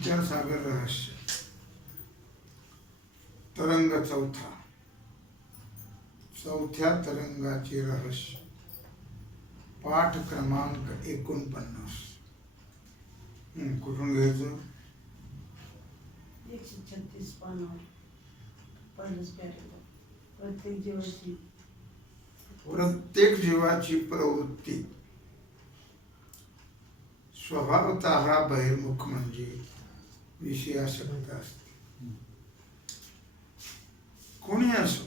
विचारसागर रहस्य तरंग चौथ्या तरंगाचे रहस्य पाठ क्रमांक 49. कुठून घ्यायचं? 136 पानावर पहिलंच पॅरेग्राफ. प्रत्येक जीवाची प्रवृत्ती स्वभावतः बहिर्मुख म्हणजे विषयासक्त असते. कोणी असो,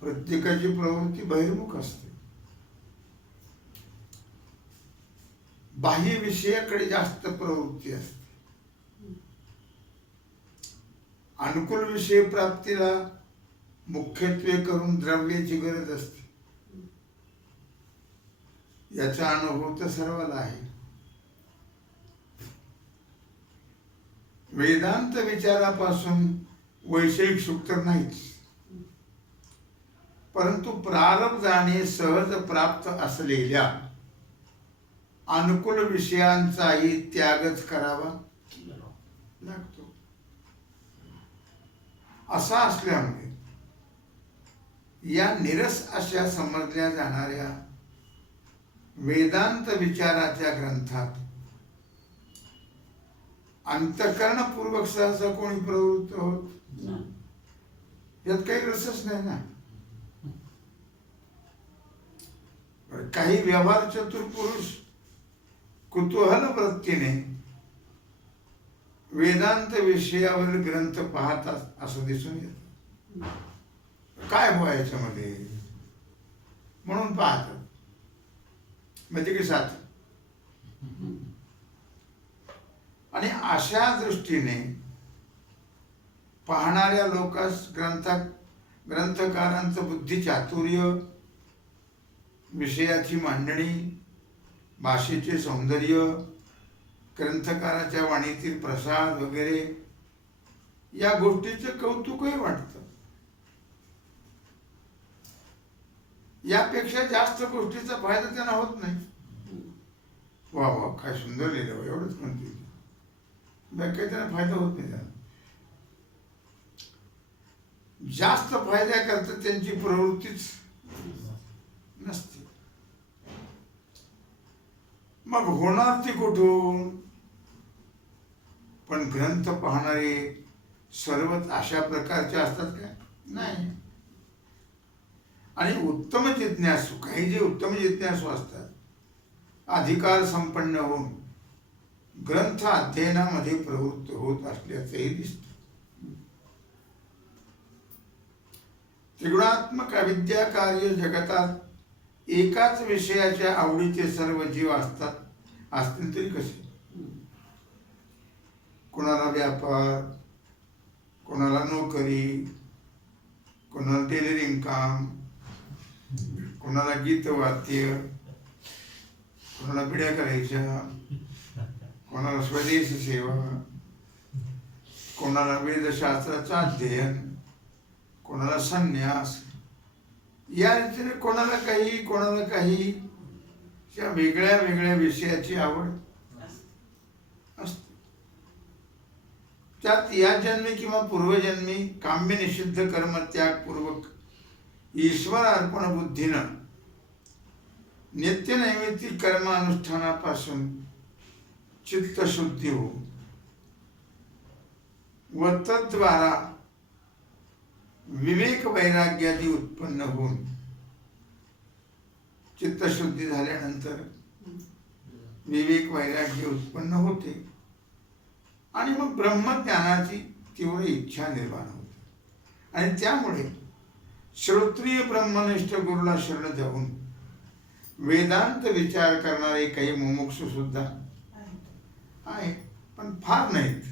प्रत्येकाची प्रवृत्ती बहिर्मुख असते. बाह्य विषयाकडे जास्त प्रवृत्ती असते. अनुकूल विषय प्राप्तीला मुख्यत्वे करून द्रव्याची गरज असते. याचा अनुभव तर सर्वांना आहे. वेदांत विचारापासून वैषयिक सुख तर नाहीच, परंतु प्रारब्धाने सहज प्राप्त असलेल्या अनुकूल विषयांचाही त्यागच करावा लागतो. असा असल्यामुळे या निरस अशा समजल्या जाणाऱ्या वेदांत विचाराच्या ग्रंथात अंतःकरणपूर्वक सहसा कोणी प्रवृत्त होत यात काही रसच नाही ना. काही व्यवहार चतुर पुरुष कुतूहल वृत्तीने वेदांत विषयावरील ग्रंथ पाहतात असं दिसून येत. काय हो याच्यामध्ये म्हणून पाहतात, म्हणजे की साथ. आणि अशा दृष्टीने पाहणाऱ्या लोकांस ग्रंथकारांचं बुद्धी चातुर्य, विषयाची मांडणी, भाषेचे सौंदर्य, ग्रंथकाराच्या वाणीतील प्रसाद वगैरे या गोष्टीचं कौतुकही वाटतं. यापेक्षा जास्त गोष्टीचा फायदा त्यांना होत नाही. वा वा काय सुंदर लिहिलं, एवढंच म्हणते. काही त्यांना फायदा होत नाही. त्यांना जास्त फायद्याकरता त्यांची प्रवृत्तीच नसते. मग होणार ती कुठून? पण ग्रंथ पाहणारे सर्वच अशा प्रकारचे असतात का? नाही. आणि उत्तम जिज्ञासू, काही जे उत्तम जिज्ञासू असतात, अधिकार संपन्न होऊन ग्रंथ अध्ययनामध्ये प्रवृत्त होत असल्याचंही दिसतं. त्रिगुणात्मक अविद्या कार्य जगतात एकाच विषयाच्या आवडीचे सर्व जीव असतील तरी कसे? कोणाला व्यापार, कोणाला नोकरी, कोणाला टेलरिंग काम, कोणाला गीतवाद्य, कोणाला पिढ्या करायच्या, कोणाला स्वदेश सेवा, कोणाला वेदशास्त्राचं अध्ययन, कोणाला संन्यास, या रीतीने कोणाला काही या वेगळ्या वेगळ्या विषयाची आवड असते. त्यात या जन्मी किंवा पूर्वजन्मी काम्य निषिद्ध कर्म त्यागपूर्वक ईश्वर अर्पण बुद्धीनं नित्यनैमित्तिक कर्मानुष्ठानापासून चित्तशुद्धी हो व तद्वारा विवेक वैराग्यादी उत्पन्न होऊन चित्तशुद्धी झाल्यानंतर विवेक वैराग्य उत्पन्न होते आणि मग ब्रह्मज्ञानाची तीव्र इच्छा निर्माण होते. आणि त्यामुळे श्रोत्रिय ब्रह्मनिष्ठ गुरुला शरण जाऊन वेदांत विचार करणारे काही मुमुक्षु सुद्धा आहे, पण फार नाहीत.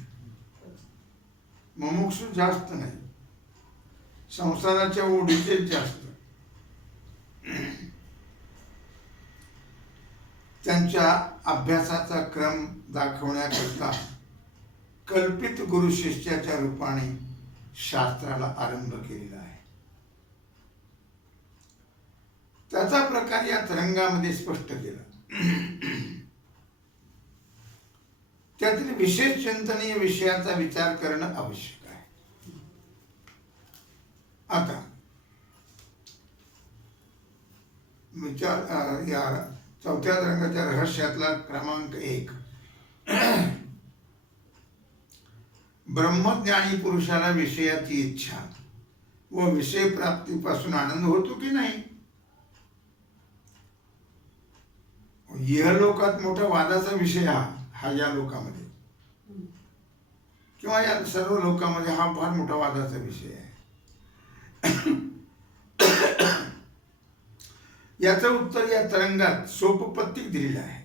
मुमुक्षु जास्त नाही, संसाराच्या ओढीचेच जास्त. त्यांच्या अभ्यासाचा क्रम दाखवण्याकरता कल्पित गुरु शिष्याच्या रूपाने शास्त्राला आरंभ केलेला आहे. त्याचा प्रकार या तरंगामध्ये स्पष्ट केला. त्यातील विशेष चिंतनीय विषयाचा विचार करणं आवश्यक आहे. आता विचार या चौथ्या तरंगाच्या रहस्यातला क्रमांक 1, ब्रह्मज्ञानी पुरुषाला विषयाची इच्छा व विषय प्राप्तीपासून आनंद होतो की नाही. इहलोकात मोठा वादाचा विषय हा या लोकामध्ये किंवा या सर्व लोकांमध्ये हा फार मोठा वादाचा विषय आहे. याचं उत्तर या तरंगात सोपपत्तिक दिलेलं आहे.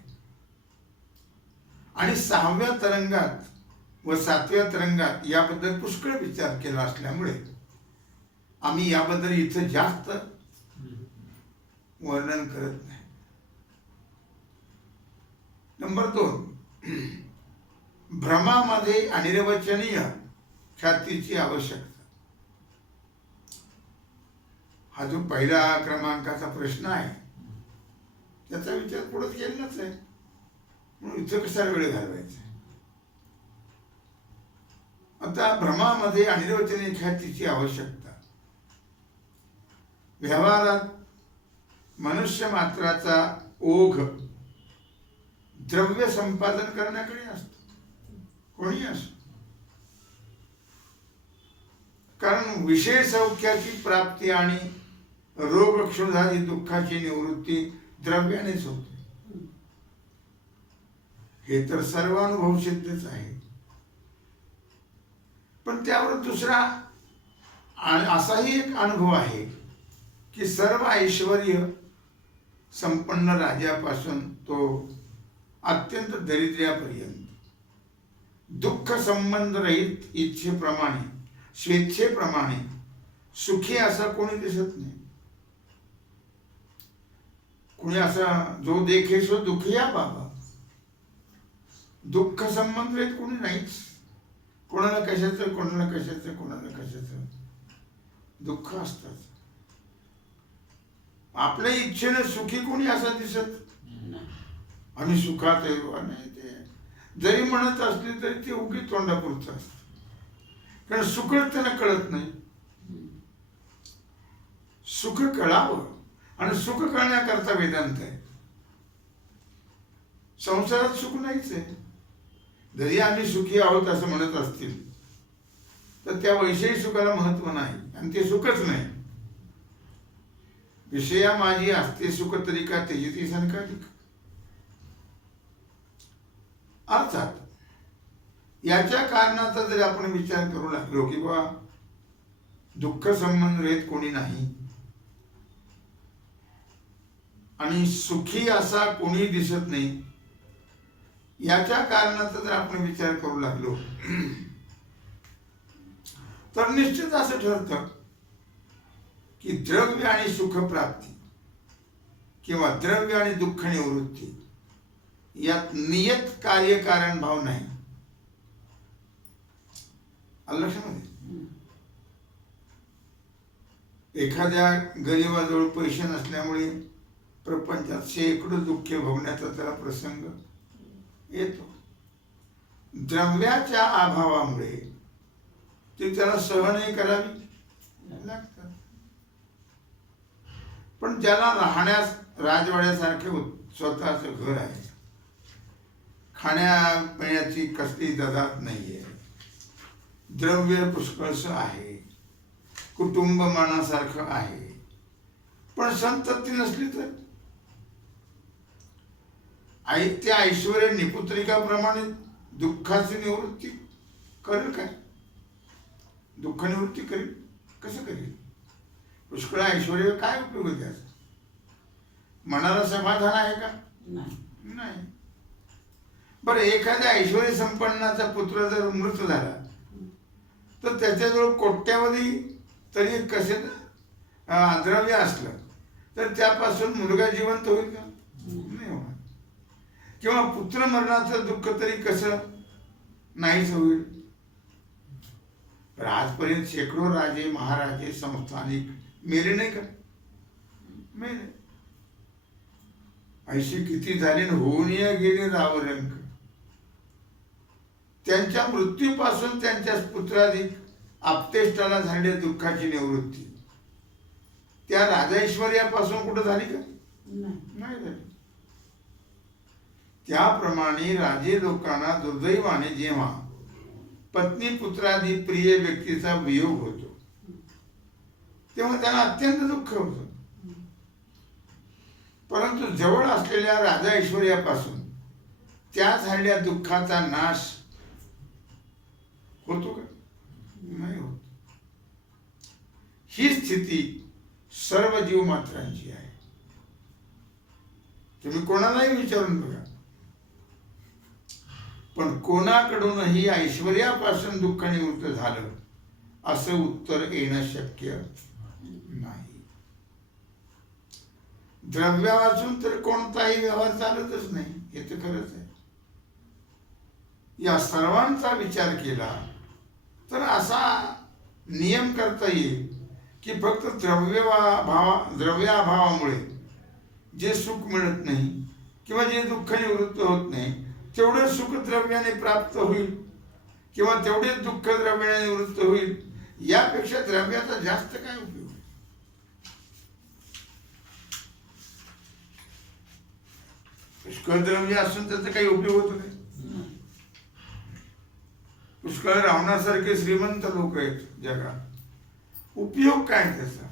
आणि 6व्या तरंगात व 7व्या तरंगात याबद्दल पुष्कळ विचार केला असल्यामुळे आम्ही याबद्दल इथं जास्त वर्णन करत नाही. नंबर 2, भ्रमामध्ये अनिर्वचनीय ख्यातीची आवश्यकता. हा जो पहिला क्रमांकाचा प्रश्न आहे त्याचा विचार पुढे केलाच आहे, म्हणून इथं कसा वेळ घालवायचा. आता भ्रमामध्ये अनिर्वचनीय ख्यातीची आवश्यकता. व्यवहारात मनुष्य मात्राचा ओघ द्रव्य संपादन करण्याकडे असतो, कोणी असो. कारण विषय सौख्याची प्राप्ती आणि रोग क्षुधादी दुःखाची निवृत्ती द्रव्यानेच होते. हे तर सर्वानुभव सिद्धच आहे. पण त्यावर दुसरा असाही एक अनुभव आहे की सर्व ऐश्वर्य संपन्न राजापासून तो अत्यंत दरिद्र्यापर्यंत दुःख संबंध रहित इच्छेप्रमाणे स्वेच्छेप्रमाणे सुखी असा कोणी दिसत नाही. कोणी असा जो देखे सो दुखिया बाबा, दुःख संबंध रहित कोणी नाहीच. कोणाला कशाचं कोणाला कशाचं कोणाला कशाचं दुःख असतात. आपल्या इच्छेने सुखी कोणी असा दिसत. आम्ही सुखात आहे नाही, ते जरी म्हणत असले तरी ते उगी तोंडापुरतं असतं. कारण सुख त्यांना कळत नाही. सुख कळावं आणि सुख कळण्याकरता वेदांत आहे. संसारात सुख नाहीच आहे. जरी आम्ही सुखी आहोत असं म्हणत असतील तर त्या वैषयिक सुखाला महत्व नाही आणि ते सुखच नाही. विषया माझी असते सुख तरी का तेजती संकालिक. अर्थात याच्या कारणाचा जर आपण विचार करू लागलो की बा दुःख संबंध रहित कोणी नाही आणि सुखी असा कोणी दिसत नाही, याच्या कारणाचा जर आपण विचार करू लागलो तर निश्चित असं ठरतं की द्रव्य आणि सुख प्राप्ती किंवा द्रव्य आणि दुःख निवृत्ती यात नियत कार्यकारण भाव नाही. लक्षामध्ये एखाद्या गरीबाजवळ पैसे नसल्यामुळे प्रपंचात शेकडो दुःखे भोगण्याचा त्याला प्रसंग येतो. द्रव्याच्या अभावामुळे ते त्याला सहनही करावी लागतात. पण ज्याला राहण्यास राजवाड्यासारखे स्वतःचं घर आहे, खाण्यापिण्याची कसली ददात नाहीये, द्रव्य पुष्कळस आहे, कुटुंब मनासारखं आहे, पण संतती नसली तर त्या ऐश्वर्य निपुत्रिकाप्रमाणे दुःखाची निवृत्ती करेल काय? दुःख निवृत्ती करेल कसं करेल? पुष्कळ ऐश्वर्य काय उपयोग आहे त्याचा? मनाला समाधान आहे का? नाही. बरं, एखाद्या ऐश्वर्य संपन्नाचा पुत्र जर मृत झाला तर त्याच्याजवळ कोट्यावधी तरी कसे द्रव्य असलं तर त्यापासून मुलगा जिवंत होईल का? नाही होणार. किंवा पुत्र मरणाचं दुःख तरी कसं नाहीच होईल. आजपर्यंत शेकडो राजे महाराजे संस्थानिक मेले नाही का? मेले. ऐशी किती झाले होऊन गेले रावरंक. त्यांच्या मृत्यूपासून त्यांच्या पुत्राधिक आप्तेष्टाला झालेल्या दुःखाची निवृत्ती त्या राजैश्वर्यापासून कुठं झाली का? नाही झाली. त्याप्रमाणे राजे लोकांना दुर्दैवाने जेव्हा पत्नी पुत्रादी प्रिय व्यक्तीचा वियोग होतो तेव्हा त्यांना अत्यंत दुःख होतं. परंतु जवळ असलेल्या राजा ऐश्वर्यापासून त्या झालेल्या दुःखाचा नाश होतो का? नाही होत. ही स्थिती सर्व जीव मात्रांची आहे. तुम्ही कोणालाही विचारून बघा, पण कोणाकडूनही ऐश्वर्यापासून दुःख निवृत्त झालं असं उत्तर येणं शक्य नाही. द्रव्यापासून तर कोणताही व्यवहार चालतच नाही, हे तर खरंच आहे. या सर्वांचा विचार केला तर असा नियम करता येईल की फक्त द्रव्याभावामुळे जे सुख मिळत नाही किंवा जे दुःख निवृत्त होत नाही तेवढे सुख द्रव्याने प्राप्त होईल किंवा तेवढे दुःख द्रव्याने निवृत्त होईल. यापेक्षा द्रव्याचा जास्त काय उपयोग? पुष्कळ द्रव्य असून त्याचा काही उपयोग होतो नाही. पुष्कळ रावणासारखे श्रीमंत लोक आहेत जगात, उपयोग काय त्याचा?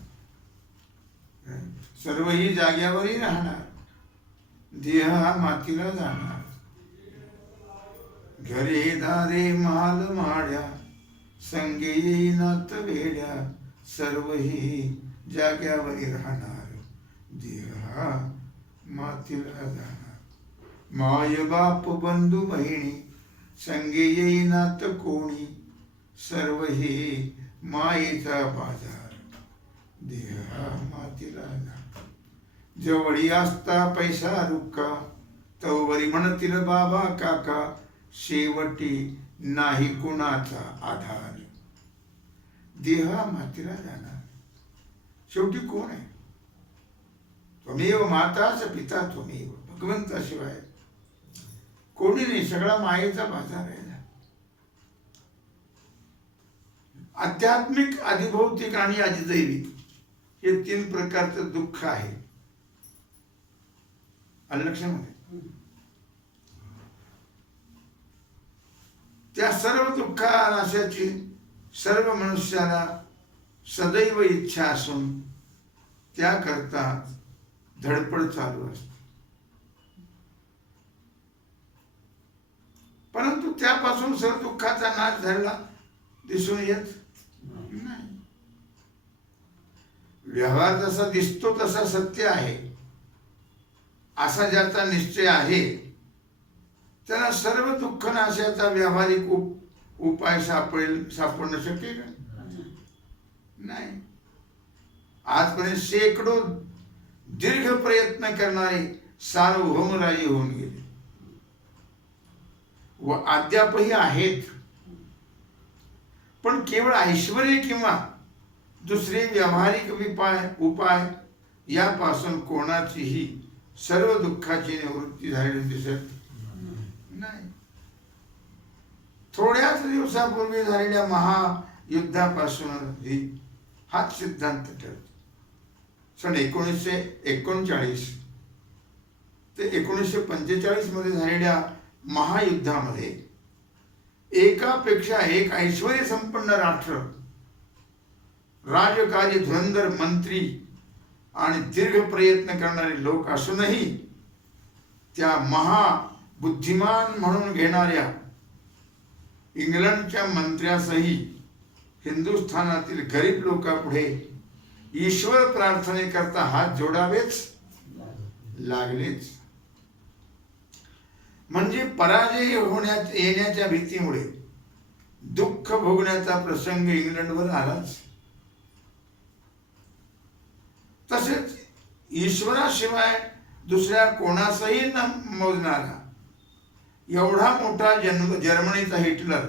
सर्वही जाग्यावरही राहणार, देह हा मातीला जाणार. घरे दारे महाल माड्या संगे येईनात वेड्या सर्वही जाग्यावरी राहणार, देह हा मातीला जाणार. माय बाप बंधू बहिणी संगे येईनात कोणी सर्वही मायेचा बाजार, देह हा मातीला जाणार. जवळी असता पैसा रुक्का तवरी म्हणतील बाबा काका शेवटी नाही कुणाचा आधार, देह हा मातीला जाणार. शेवटी कोण आहे? त्वमेव माता च पिता त्वमेव, भगवंताशिवाय कोणी नाही. सगळा मायेचा बाजार आहे. आध्यात्मिक, अधिभौतिक आणि अधिदैविक हे 3 प्रकारचं दुःख आहे. आलं लक्षामध्ये? त्या सर्व दुःखानाशाची सर्व मनुष्याला सदैव इच्छा असून त्याकरता धडपड चालू असते. परंतु त्यापासून सर्व दुःखाचा नाश झालेला दिसून येत नाही. व्यवहार जसा दिसतो तसा सत्य आहे असा ज्याचा निश्चय आहे त्याला सर्व दुःख नाशाचा व्यावहारिक उपाय सापडणं शक्य का? नाही. आजपर्यंत शेकडो दीर्घ प्रयत्न करणारे सार्वभौमराजी होऊन गेले व अद्यापही आहेत. पण केवळ ऐश्वर्य किंवा दुसरे व्यावहारिक उपाय यापासून कोणाचीही सर्व दुःखाची निवृत्ती झालेली दिसत नाही. थोड्याच दिवसापूर्वी झालेल्या महायुद्धापासून हाच सिद्धांत ठरतो. सन 1939 ते 1945 मध्ये झालेल्या महायुद्धामध्ये एकापेक्षा एक ऐश्वर्य संपन्न राष्ट्र, राजकारी धुरंधर मंत्री आणि दीर्घ प्रयत्न करणारे लोक असूनही त्या महाबुद्धिमान म्हणून घेणाऱ्या इंग्लंडच्या मंत्र्यासही हिंदुस्थानातील गरीब लोकांपुढे ईश्वर प्रार्थनेकरता हात जोडावेच लागलेच. म्हणजे पराजय येण्याच्या भीतीमुळे दुःख भोगण्याचा प्रसंग इंग्लंडवर आलाच. तसेच ईश्वराशिवाय दुसऱ्या कोणासही न मोजणारा एवढा मोठा जर्मनीचा हिटलर,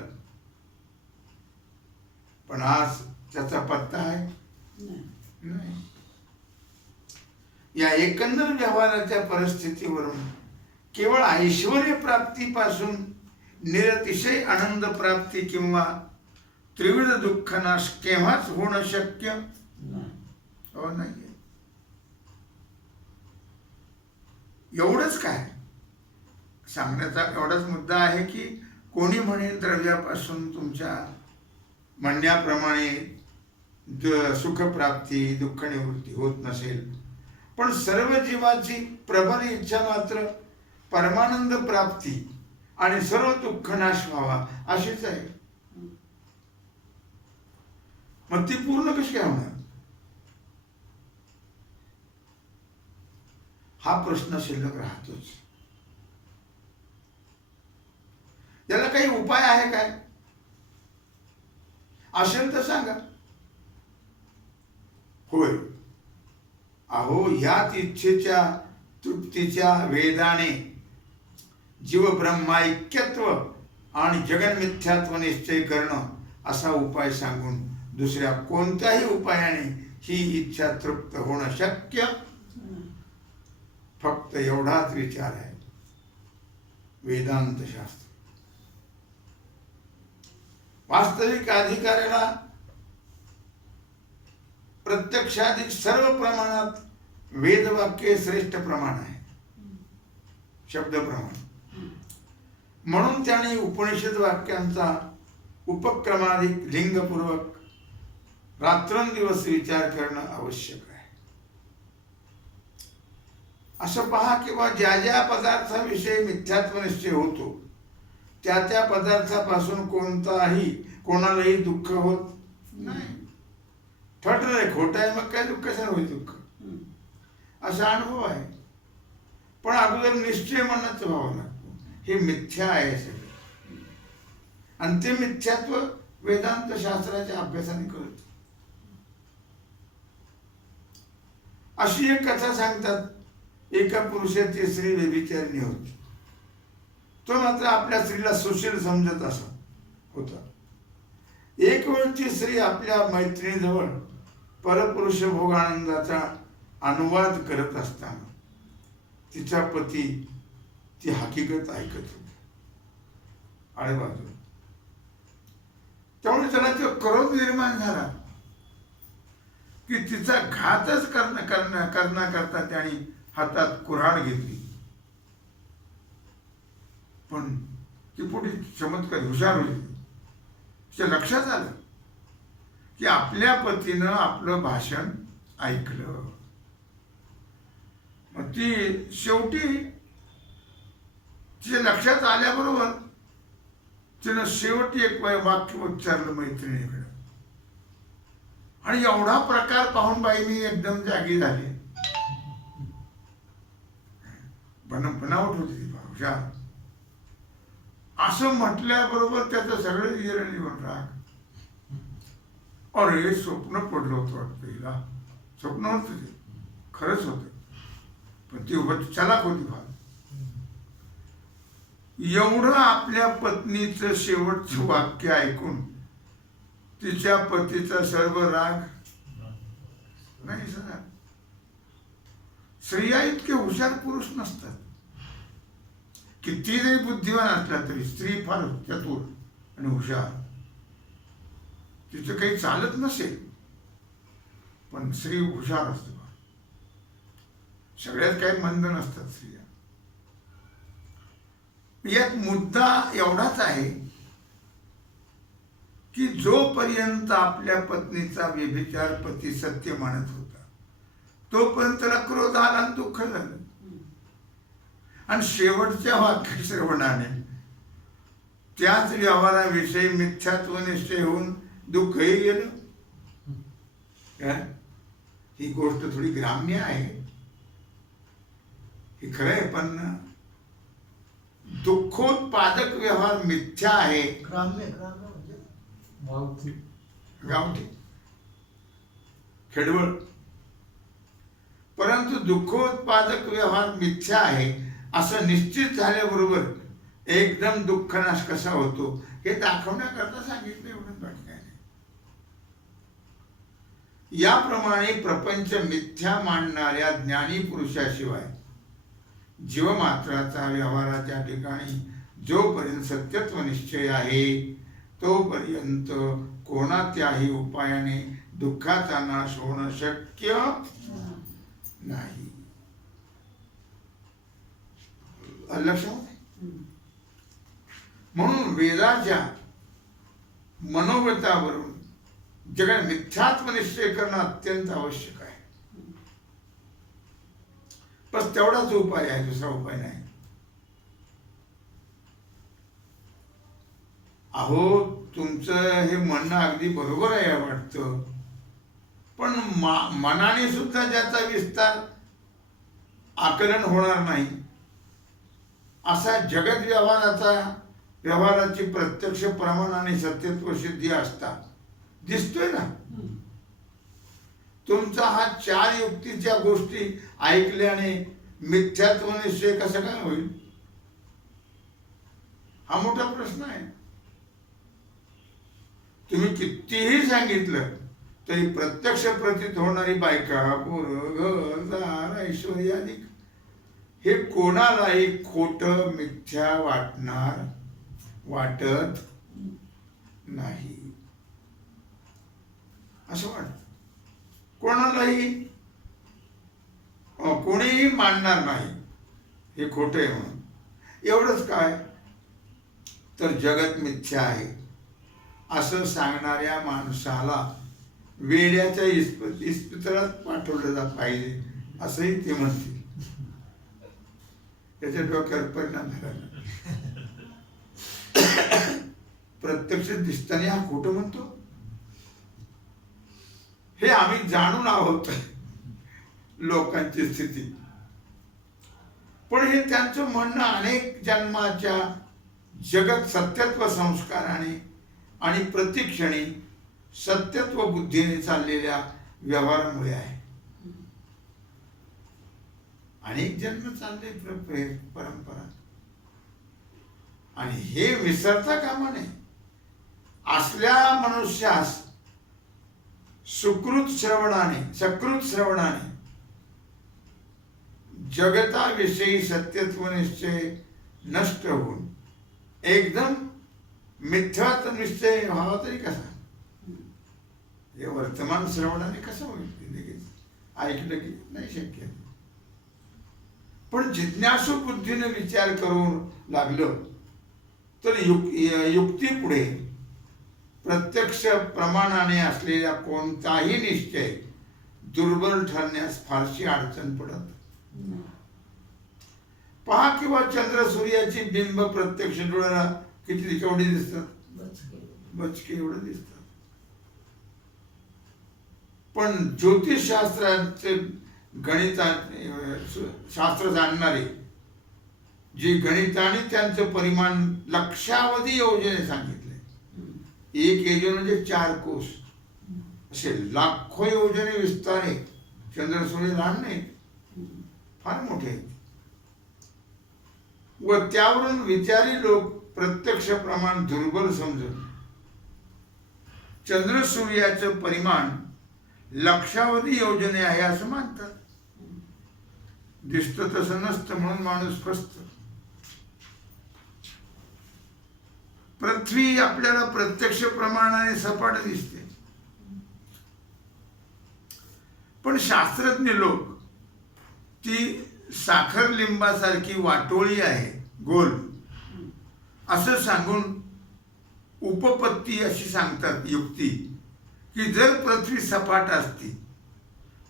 पण आज त्याचा पत्ता आहे नाही. या एकंदर व्यवहाराच्या परिस्थितीवरून केवळ ऐश्वर्य प्राप्तीपासून निरतिशय आनंद प्राप्ती किंवा त्रिविध दुःख नाश केव्हाच होणं शक्य हो नाही. एवढंच काय सांगण्याचा एवढाच मुद्दा आहे की कोणी म्हणेल द्रव्यापासून तुमच्या म्हणण्याप्रमाणे सुखप्राप्ती दुःख निवृत्ती होत नसेल, पण सर्व जीवाची प्रबल इच्छा मात्र परमानंद प्राप्ती आणि सर्व दुःख नाश व्हावा अशीच आहे. मग ती पूर्ण कशी काय होणार हा प्रश्न शिल्लक राहतोच. याला काही उपाय आहे काय असेल तर सांगा. होय, अहो ह्याच इच्छेच्या तृप्तीच्या वेदाने जीव ब्रह्माऐक्यत्व आणि जगन्मिथ्यात्व निश्चय करणं असा उपाय सांगून दुसऱ्या कोणत्याही उपायाने ही इच्छा तृप्त होणं शक्य. फक्त एवढाच विचार आहे वेदांत शास्त्र. वास्तविक अधिकाऱ्याला प्रत्यक्षाधिक सर्व प्रमाणात वेदवाक्य श्रेष्ठ प्रमाण आहे, शब्द प्रमाण. म्हणून त्याने उपनिषद वाक्यांचा उपक्रमाधिक लिंगपूर्वक रात्रंदिवस विचार करणं आवश्यक आहे. असं पहा किंवा ज्या ज्या पदार्थाविषयी मिथ्यात्व निश्चय होतो त्या त्या पदार्थापासून कोणालाही दुःख होत नाही. ठरलंय खोटं आहे मग काय दुःख सर होईल दुःख असा अनुभव आहे. पण अगोदर निश्चय मनाचा व्हावा लागतो हे मिथ्या आहे सगळं, आणि ते मिथ्यात्व वेदांत शास्त्राच्या अभ्यासाने कळत. अशी एक कथा सांगतात. एका पुरुषाची स्त्री व्यभिचारिणी होती. तो मात्र आपल्या स्त्रीला सुशील समजत असा होता. एक वेळची स्त्री आपल्या मैत्रिणीजवळ परपुरुष भोग आनंदाचा अनुवाद करत असताना तिचा पती ती हकीकत ऐकत होता आणि बाजूला. त्यामुळे त्याला तो क्रोध निर्माण झाला की तिचा घातच करण्याकरता त्याने हातात कुऱ्हाड घेतली. पण ती पुढे चमत्कार हुशार होती. तिच्या लक्षात आलं की आपल्या पतीनं आपलं भाषण ऐकलं. मग ती शेवटी तिच्या लक्षात आल्याबरोबर तिनं शेवटी एक वाक्य उच्चारलं मैत्रिणीकडे, आणि एवढा प्रकार पाहून बाई मी एकदम जागी झाली. बनावट होती ती हुशार. असं म्हटल्याबरोबर त्याचं सगळं जिरण निघून राग. अरे स्वप्न पडलं होतं वाटतं हिला. स्वप्न होतं ते खरंच होतं, पण ती चलाक होती फार. एवढं आपल्या पत्नीचं शेवटचं वाक्य ऐकून तिच्या पतीचा सर्व राग नाही सगळा. स्त्रिया इतके हुशार पुरुष नसतात. किती जरी बुद्धिवान असला तरी स्त्री फार चतुर आणि हुशार. तिचं काही चालत नसेल पण स्त्री हुशार असते. सगळ्यात काही मंद नसतात स्त्रिया. यात मुद्दा एवढाच आहे की जोपर्यंत आपल्या पत्नीचा व्यभिचार पती सत्य मानत होता तोपर्यंत त्याला क्रोध आला आणि दुःख झालं. आणि शेवटच्या वाक्य श्रवणाने त्याच व्यवहाराविषयी मिथ्यात्व निश्चय होऊन दुःखही गेलं. ही गोष्ट थोडी ग्राम्य आहे, हे खरं आहे, पण दुःखोत्पादक व्यवहार मिथ्या आहे. ग्राम्य गावठी गावठी खेडवळ. परंतु दुःखोत्पादक व्यवहार मिथ्या आहे असं निश्चित झाल्याबरोबर एकदम दुःख नाश कसा होतो हे दाखवण्याकरता सांगितलं. एवढं बाकी काय नाही. याप्रमाणे प्रपंच मिथ्या मांडणाऱ्या ज्ञानी पुरुषाशिवाय जीवमात्राचा व्यवहाराच्या ठिकाणी जोपर्यंत सत्यत्व निश्चय आहे तोपर्यंत कोणत्याही उपायाने दुःखाचा नाश होणं शक्य नाही. लक्षात आहे? म्हणून वेदाच्या मनोगतावरून जगात मिथ्यात्व निश्चय करणं अत्यंत आवश्यक आहे. बस तेवढाच उपाय आहे, दुसरा उपाय नाही. अहो, तुमचं हे म्हणणं अगदी बरोबर आहे वाटतं, पण मनाने सुद्धा ज्याचा विस्तार आकलन होणार नाही असा जगत व्यवहाराची प्रत्यक्ष प्रमाण आणि सत्यत्व सिद्धी असता दिसतोय ना. तुमचा हा 4 युक्तीच्या गोष्टी ऐकल्याने मिथ्यात्व निश्चय कसा काय होईल, हा मोठा प्रश्न आहे. तुम्ही कितीही सांगितलं तरी प्रत्यक्ष प्रतीत होणारी बायका, पोरं, घर, दार, ऐश्वर्य आदी हे कोणालाही खोटं मिथ्या वाटत नाही. असं वाटत कोणालाही, कोणीही मानणार नाही हे खोटं आहे म्हणून. एवढंच काय तर जगत मिथ्या आहे असं सांगणाऱ्या माणसाला वेड्याच्या इस्पितळात पाठवलं पाहिजे असंही ते म्हणतील. त्याच्या डोक्यावर परिणाम झाला. प्रत्यक्ष दिसताना हा खोटं म्हणतो हे आम्ही जाणून आहोत लोकांची स्थिती. पण हे त्यांचं म्हणणं अनेक जन्माच्या जगत सत्यत्व संस्काराने आणि प्रतिक्षणी सत्यत्व बुद्धीने चाललेल्या व्यवहारामुळे आहे. अनेक जन्म चालले परंपरा, आणि हे विसरता कामा नये. असल्या मनुष्यास सकृत श्रवणाने जगताविषयी सत्यत्व निश्चय नष्ट होऊन एकदम मिथ्यात्व निश्चय व्हावा तरी कसा. हे वर्तमान श्रवणाने कसं होईल, लगेच ऐकलं की नाही शक्य. पण जिज्ञासू बुद्धीने विचार करून लागलं तर युक्ती पुढे प्रत्यक्ष प्रमाणाने असलेला कोणताही निश्चय दुर्बल ठरण्यास फारशी अडचण पडत. पहा किंवा चंद्र सूर्याची बिंब प्रत्यक्ष डोळ्याला किती केवढी दिसतात, बचके एवढं दिसतात. पण ज्योतिषशास्त्राचे शास्त्र जाणणारे जे गणिताने त्यांचं परिमाण लक्षावधी योजने सांगितले. एक योजन म्हणजे 4 कोस, असे लाखो योजने विस्तार आहे. चंद्र सूर्य लहान नाही, फार मोठे आहेत. व त्यावरून विचारी लोक प्रत्यक्ष प्रमाण दुर्बल समजून चंद्र सूर्याचं परिमाण लक्षावधी योजने आहे असं मानतात. दिसतं तसं नसतं म्हणून माणूस फसतो. पृथ्वी आपल्याला प्रत्यक्ष प्रमाणाने सपाट दिसते, पण शास्त्रज्ञ लोक ती साखर लिंबासारखी वाटोळी आहे, गोल असं सांगून उपपत्ती अशी सांगतात युक्ती की जर पृथ्वी सपाट असती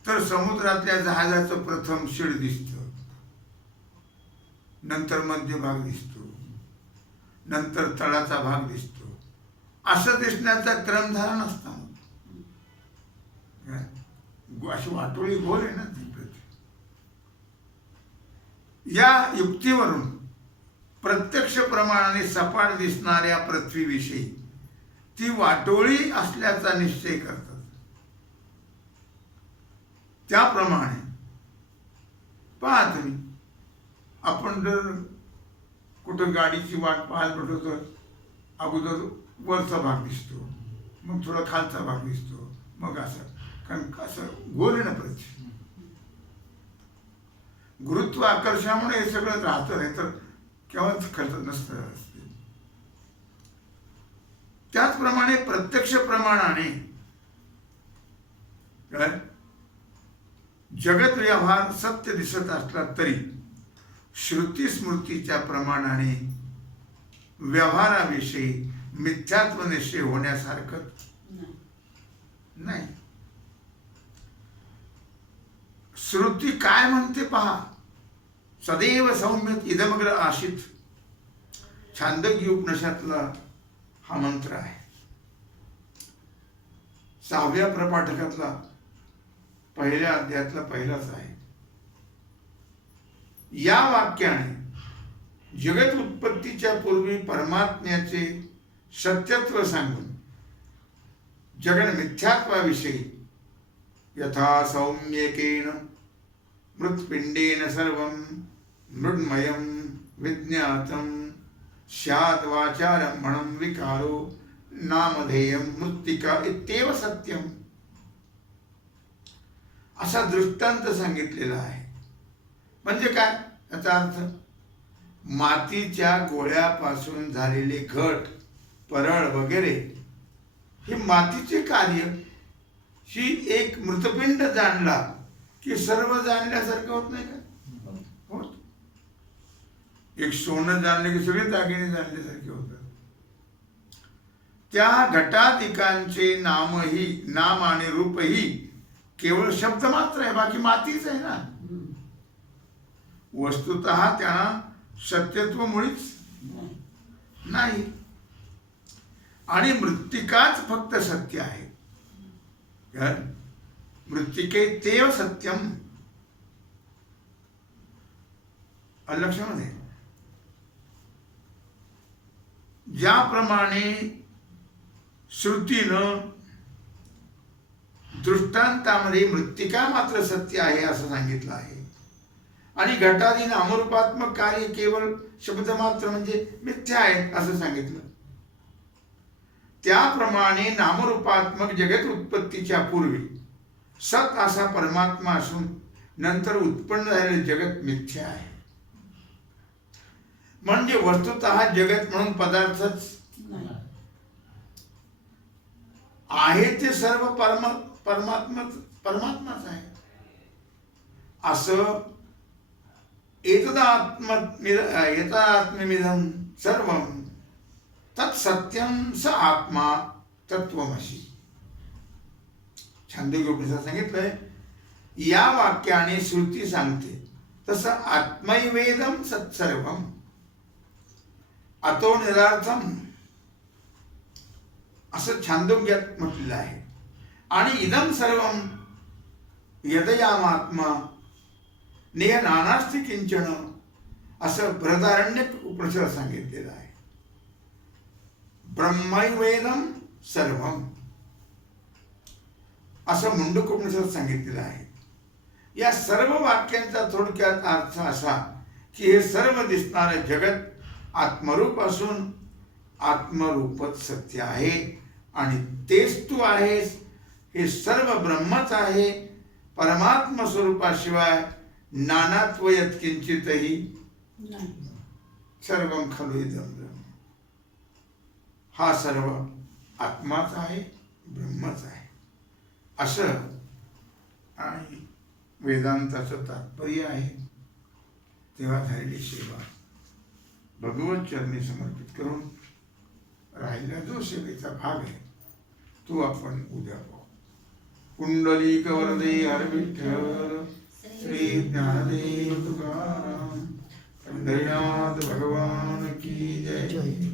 तर समुद्रातल्या जहाजाचं प्रथम शीड दिसतं, नंतर मध्यभाग दिसतो, नंतर तळाचा भाग दिसतो. असं दिसण्याचा क्रम झाला नसता. अशी वाटोळी गोल आहे ना ती पृथ्वी. या युक्तीवरून प्रत्यक्ष प्रमाणाने सपाट दिसणाऱ्या पृथ्वीविषयी ती वाटोळी असल्याचा निश्चय करतात. त्याप्रमाणे पहा तुम्ही, आपण जर कुठं गाडीची वाट पाहायला भेटलो तर अगोदर वरचा भाग दिसतो, मग थोडा खालचा भाग दिसतो, मग असं, कारण असं गोल आहे ना पृथ्वी. गुरुत्व आकर्षणामुळे हे सगळं राहतं, नाही तर केव्हा खर्च नसतं. त्याचप्रमाणे प्रत्यक्ष प्रमाणाने काय जगत व्यवहार सत्य दिसत असला तरी श्रुती स्मृतीच्या प्रमाणाने व्यवहाराविषयी मिथ्यात्व निश्चय होण्यासारखं नाही. श्रुती काय म्हणते पहा. सदैव सौम्यत इदमग्र आशित छांदोग्य उपनिषदातला हा मंत्र आहे. 6व्या प्रपाठकातला पहिल्या अध्यायातला पहिलाच आहे. या वाक्याने जगत उत्पत्तीच्या पूर्वी परमात्म्याचे सत्यत्व सांगून जगन मिथ्यात्वाविषयी यथा सौम्यकेन मृत्पिंडेन सर्वं मृण्मयं विज्ञातं स्यात् वाचारम्भणं विकारो नामधेयं मृत्तिका इत्येव सत्यम असा दृष्टांत सांगितलेला आहे. म्हणजे काय याचा अर्थ मातीच्या गोळ्यापासून झालेले घट परळ वगैरे हे मातीचे कार्य. ही एक मृतपिंड जाणला की सर्व जाणल्यासारखं होत नाही का? होत. एक सोनं जाणले की सगळे दागिने जाणल्यासारखे होतात. त्या घटाधिकांचे नाम आणि रूपही केवळ शब्द मात्र आहे, बाकी मातीच आहे ना. वस्तुतः त्यांना सत्यत्व मुळीच नाही. आणि मृत्तिकाच फक्त सत्य आहे. मृत्तिके तेव सत्यम. लक्षामध्ये ज्याप्रमाणे श्रुतीनं दृष्टांतामध्ये मृत्तिका मात्र सत्य आहे असं सांगितलं आहे आणि घटादी नामरूपात्मक कार्य केवळ शब्द मात्र म्हणजे मिथ्या आहे असं सांगितलं. त्याप्रमाणे नामरूपात्मक जगत उत्पत्तीच्या पूर्वी सत असा परमात्मा असून नंतर उत्पन्न झालेले जगत मिथ्या आहे. म्हणजे वस्तुतः जगत म्हणून पदार्थच आहे ते सर्व परमात्माच आहे असं एतदात्म्यमिदं सर्वं तत्सत्यं स आत्मा तत्वमसि. छांदोग्य उपनिषदात सांगितलंय. या वाक्याने श्रुती सांगते तसं आत्मैवेदं सत्सर्वं अतो निरार्थम असं छांदोग्यात म्हटलेलं आहे. आणि इदं सर्वं यदयामात्मा नेह नानास्ति किंचन असं बृहदारण्यक उपनिषदात सांगितलेलं आहे. ब्रह्मैवेदं सर्वं असं मुंडक उपनिषदात सांगितलेलं आहे. या सर्व वाक्यांचा थोडक्यात अर्थ असा की हे सर्व दिसणारे जगत आत्मरूप असून आत्मरूपच सत्य आहे आणि तेच तू आहेस. हे सर्व ब्रह्मच आहे. परमात्मा स्वरूपाशिवाय नानात्व यत्किंचितही सर्वं खलु इदं ब्रह्म. हा सर्व आत्माच आहे, ब्रह्मच आहे असं आणि वेदांताचं तात्पर्य आहे. तेव्हा झालेली सेवा भगवत चरणी समर्पित करून राहिला जो सेवेचा भाग आहे तो आपण उद्या पाहू. कुंडलिक वरदे हर विठ्ठल श्री ज्ञानदेव तुकाराम पंढरीनाथ भगवान की जय.